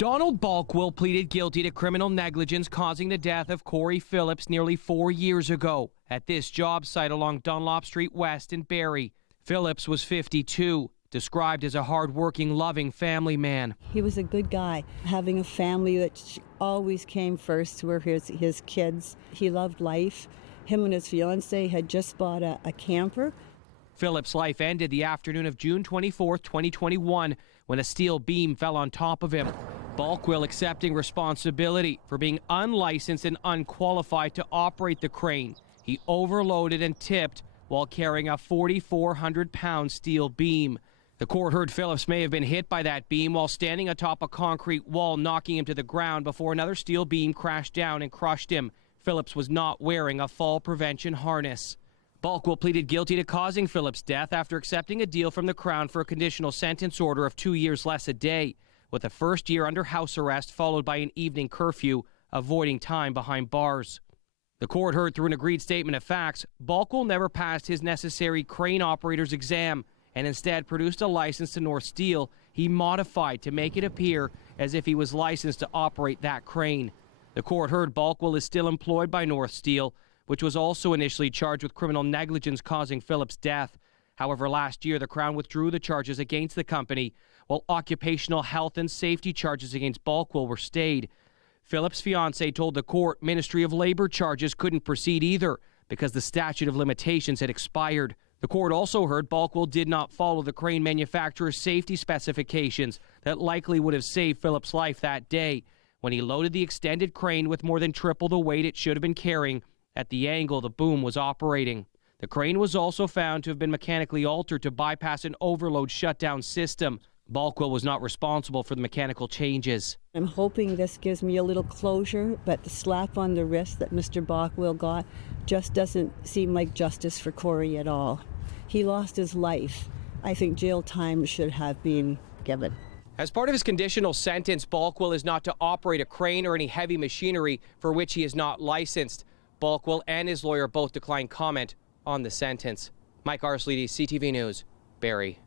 Donald Balkwill pleaded guilty to criminal negligence causing the death of Corey Phillips nearly 4 years ago at this job site along Dunlop Street West in Barrie. Phillips was 52, described as a hard-working, loving family man. He was a good guy, having a family that always came first were his kids. He loved life. Him and his fiancée had just bought a camper. Phillips' life ended the afternoon of June 24, 2021, when a steel beam fell on top of him. Balkwill accepting responsibility for being unlicensed and unqualified to operate the crane. He overloaded and tipped while carrying a 4,400-pound steel beam. The court heard Phillips may have been hit by that beam while standing atop a concrete wall, knocking him to the ground before another steel beam crashed down and crushed him. Phillips was not wearing a fall prevention harness. Balkwill pleaded guilty to causing Phillips' death after accepting a deal from the Crown for a conditional sentence order of 2 years less a day, with the first year under house arrest followed by an evening curfew, avoiding time behind bars. The court heard through an agreed statement of facts, Balkwill never passed his necessary crane operator's exam and instead produced a license to North Steel he modified to make it appear as if he was licensed to operate that crane. The court heard Balkwill is still employed by North Steel, which was also initially charged with criminal negligence causing Phillips' death. However, last year, the Crown withdrew the charges against the company, while occupational health and safety charges against Balkwill were stayed. Phillips' fiancée told the court Ministry of Labor charges couldn't proceed either because the statute of limitations had expired. The court also heard Balkwill did not follow the crane manufacturer's safety specifications that likely would have saved Phillips' life that day when he loaded the extended crane with more than triple the weight it should have been carrying at the angle the boom was operating. The crane was also found to have been mechanically altered to bypass an overload shutdown system. Balkwill was not responsible for the mechanical changes. I'm hoping this gives me a little closure, but the slap on the wrist that Mr. Balkwill got just doesn't seem like justice for Corey at all. He lost his life. I think jail time should have been given. As part of his conditional sentence, Balkwill is not to operate a crane or any heavy machinery for which he is not licensed. Balkwill and his lawyer both declined comment on the sentence. Mike Arsleedy, CTV News, Barrie.